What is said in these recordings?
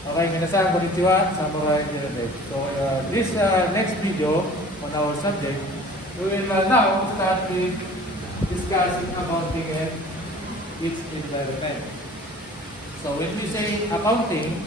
Okay, minasan, konnichiwa, Zamurai Engineer. So, this next video on our subject, we will now start with discussing accounting and its environment. So, when we say accounting,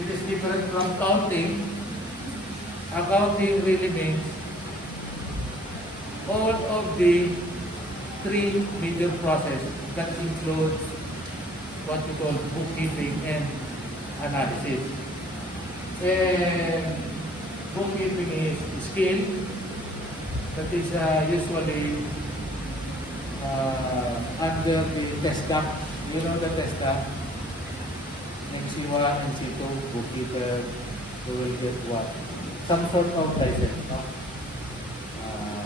it is different from counting. Accounting really means all of the three major processes that includes what we call bookkeeping and analysis. And bookkeeping is skill that is usually under the TESDA. You know the TESDA? NC1, NC2, bookkeeper, who will get what? Some sort of license, no?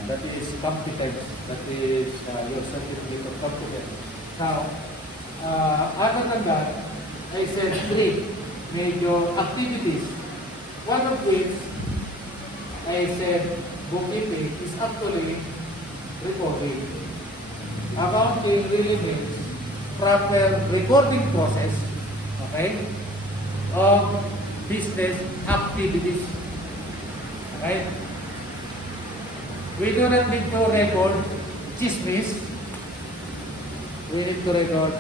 That is competence, that is your certificate of competence. Now, other than that, I said three major activities. One of which, I said bookkeeping is actually recording. Accounting really means proper recording process, okay, of business activities. Right? We do not need to record chismis. We need to record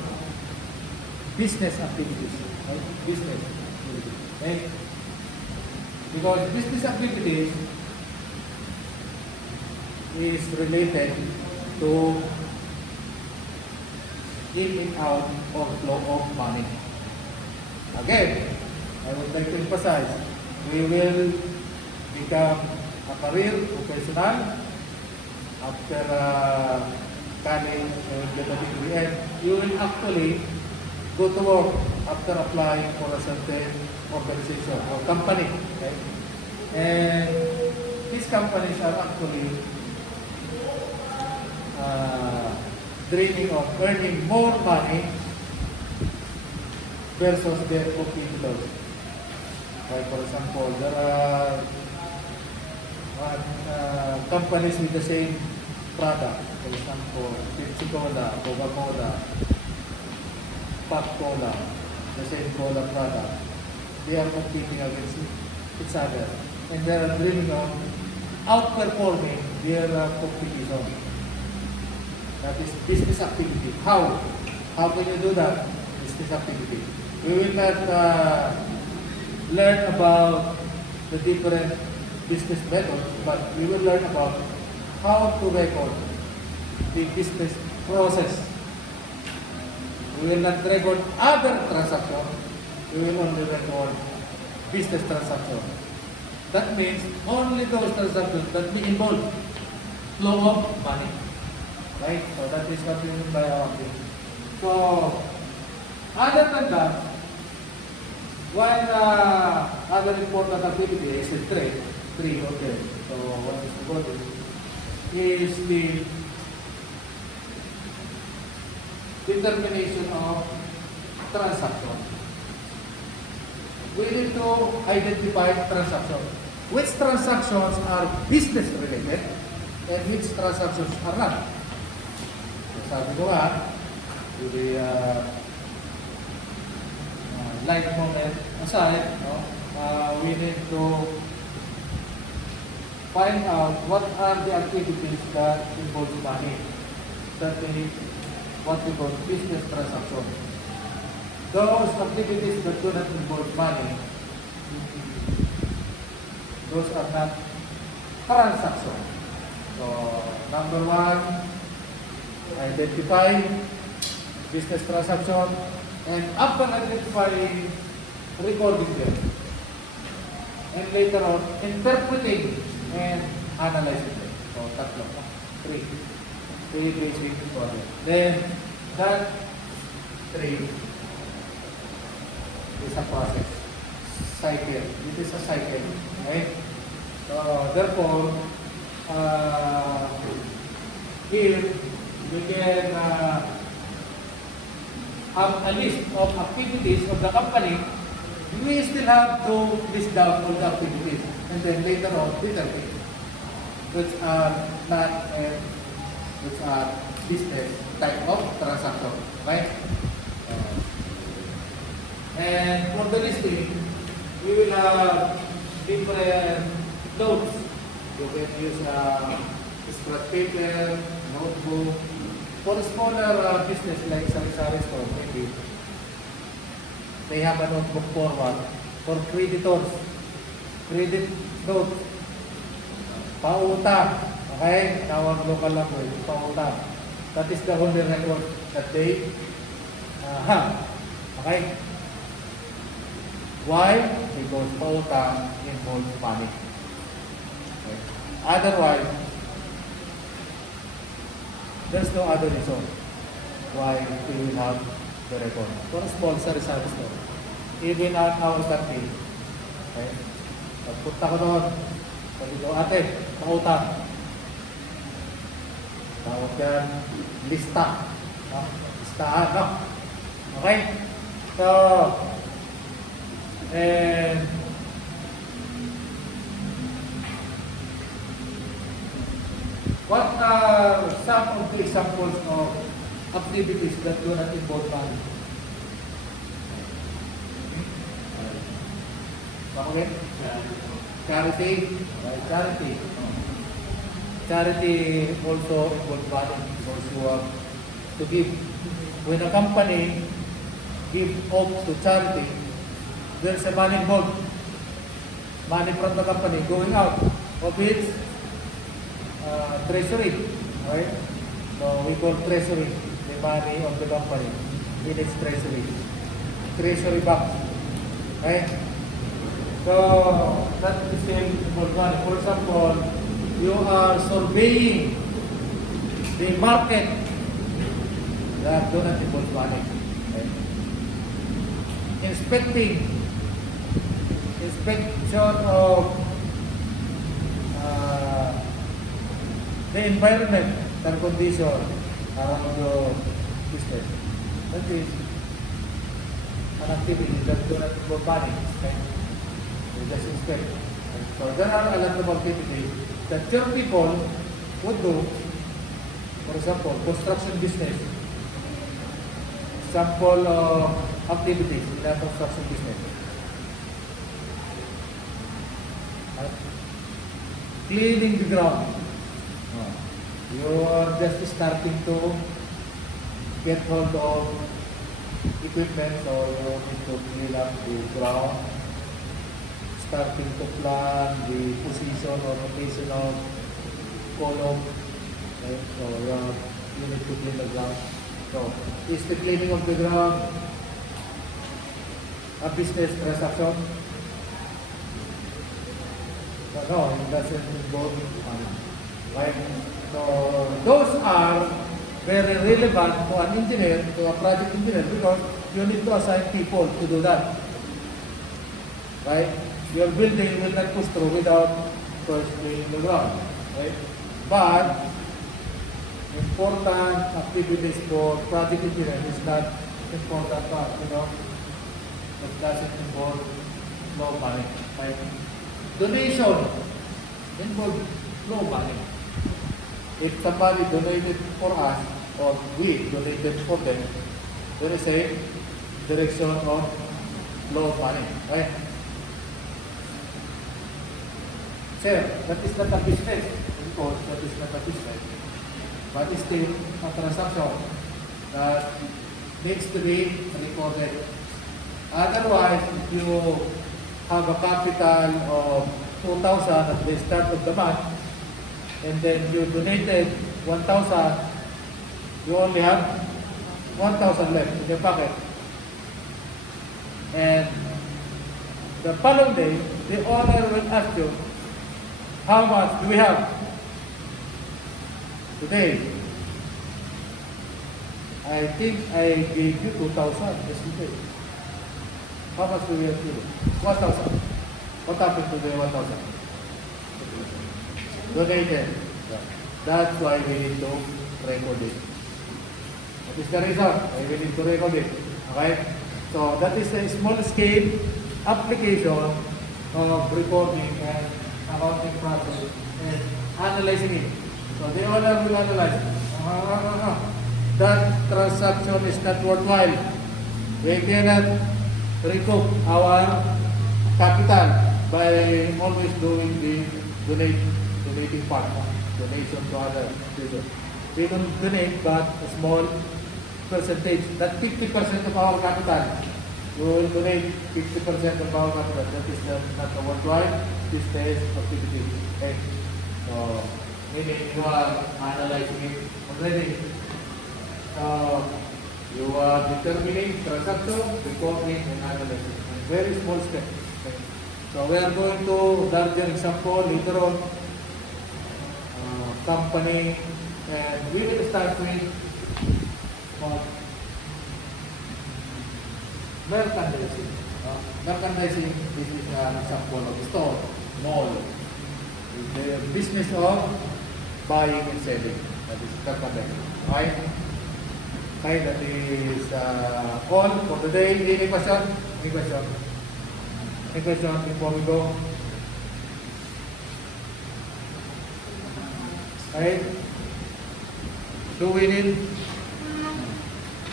business activities. Right? Business activities. Right? Because business activities is related to in and out or flow of money. Again, I would like to emphasize, we will become a career professional after college or get a degree, and you will actually go to work after applying for a certain organization or company. Okay? And these companies are actually dreaming of earning more money versus their competitors. Like for example, there are companies with the same product. For example, Pepsi Cola, Coca-Cola, Pop Cola, the same cola product. They are competing against each other, and they are dreaming of outperforming their competition. That is business activity. How? How can you do that? Business activity. We will not learn about the different business methods, but we will learn about how to record the business process. We will not record other transactions. We will only record business transactions. That means only those transactions that may involve flow of money. Right? So that is what we mean by accounting. So, other than that, one other important activity is the three of them. So what is important is the determination of transaction. We need to identify transactions. Which transactions are business related and which transactions are not. Sabi ko nga, to the light moment aside, no? We need to find out what are the activities that involve money. That is what we call business transaction. Those activities that do not involve money, those are not transactions. So, number one, identify business transaction, and after identifying, recording them. And later on, interpreting and analyzing them. So, tatlo. Three basic process. Then, that three is a process. Cycle. It is a cycle. Right? So, therefore, here, we can have a list of activities of the company. We still have to list down all the activities, and then later on determine which are not and which are business type of transaction, right? And for the listing, we will have different notes. You can use scratch paper, notebook. For a smaller business like sari-sari store, maybe they have a notebook format for creditors. Credit note. Pautang. Okay? Tawag local language. Pautang. That is the only record that they have. Okay? Why? Because pautang involves money. Okay. Otherwise, there's no other reason why we will have the record. For a small sari-sari store, even at our country, okay? Pagpunta ko doon, sabi ko, ate, pautang. Tawag yan, lista. No? Listahan, no? Okay? So, and what are some of the examples of activities that do not involve money? Okay? Charity. Right, charity. Charity also involves money because you have to give. When a company gives off to charity, there's a money involved. Money from the company going out of its treasury, right? So we call treasury the money of the company in its treasury. Treasury box, right? So that is still involved money. For example, you are surveying the market that do not involve money. Right? Inspection of the environment and condition around your business. That is an activity that do not involve money. Okay? You just inspect. So there are a lot of activities that your people would do. For example, construction business. Example of activities in that construction business. Cleaning the ground. You are just starting to get hold of equipment, so you need to clean up the ground, starting to plan the position or location of column. Right? So you need to clean the ground. So is the cleaning of the ground a business transaction? No, it doesn't involve money. Right? So those are very relevant to an engineer, to a project engineer, because you need to assign people to do that. Right? Your building will not push through without first cleaning the ground. Right? But important activities for project engineer is not important part, it doesn't involve no money. Right? Donation involves no money. If somebody donated for us, or we donated for them, there is a direction of flow of money. Right? Sir, that is not a business. Of course, that is not a business. But it's still a transaction that needs to be recorded. Otherwise, if you have a capital of 2,000 at the start of the month, and then you donated 1,000, you only have 1,000 left in your pocket. And the following day, the owner will ask you, how much do we have today? I think I gave you 2,000 yesterday. How much do we have today? 1,000. What happened to the 1,000? Donated. That's why we need to record it. That is the reason why we need to record it. Okay? So that is a small scale application of recording and accounting process and analyzing it. So the owner will analyze. That transaction is not worthwhile. We cannot recoup our capital by always doing the donating part, donation to other people. We don't donate, but a small percentage, not 50% of our capital. We will donate 50% of our capital. That is not a worldwide business activity. Okay. So, meaning you are analyzing it already. You are determining transaction, recording, and analyzing. Very small step. Okay. So we are going to larger example later on. Company, and we will start with merchandising. Merchandising, this is an example of store, mall. The business of buying and selling. That is merchandising. Right? Okay, that is all for today. Any question? Any question? Any question before we go? Right? Do we need?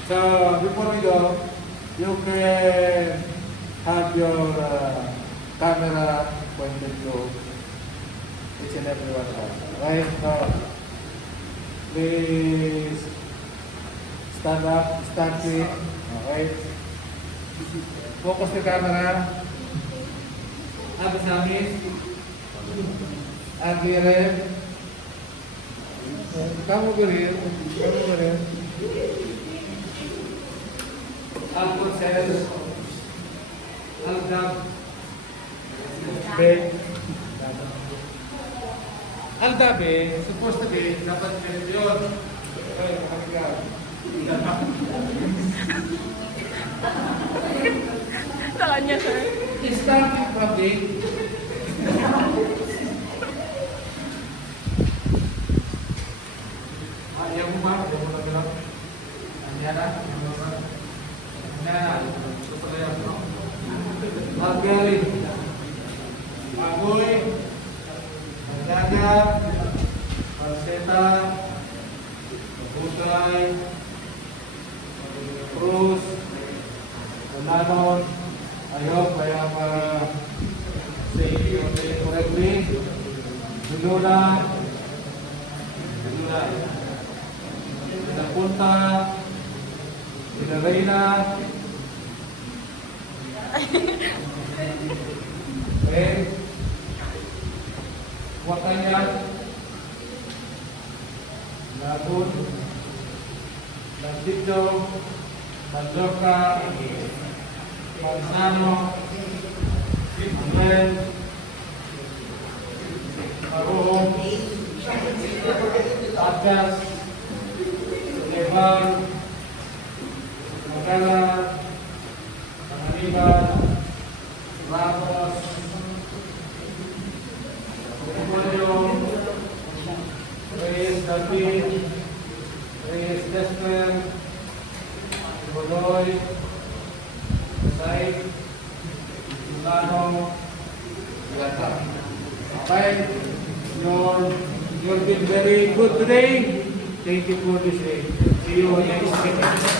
So before we go, you can have your camera pointed to each and every one of us. Right? So please stand up, stand clean. Okay? Focus the camera. Abasamis. Aguirre. Kamu beri. Al-Qur'an, Al-Dab, Al-Dabe, supposed to be, dapat yun. Salah niya, sir. Starting from the yang rumah, yang rumah gelap. Anyana, Margali, Magoy, Magdaga, Marseta, Butay, Cruz, Malmon. I hope I am saying your name correctly. Duluna, Punta, Reina, Wakanya, Labun, Landito, Manjoka, Manzano, Manuel, Maroon, Atas, Levar, Magala, Manaliba, Ramos, Gregorio, Reyes David, Reyes Desper, Godoy, Said, Milano, Yata. Okay, you've been very good today. Thank you for this day. See you next week.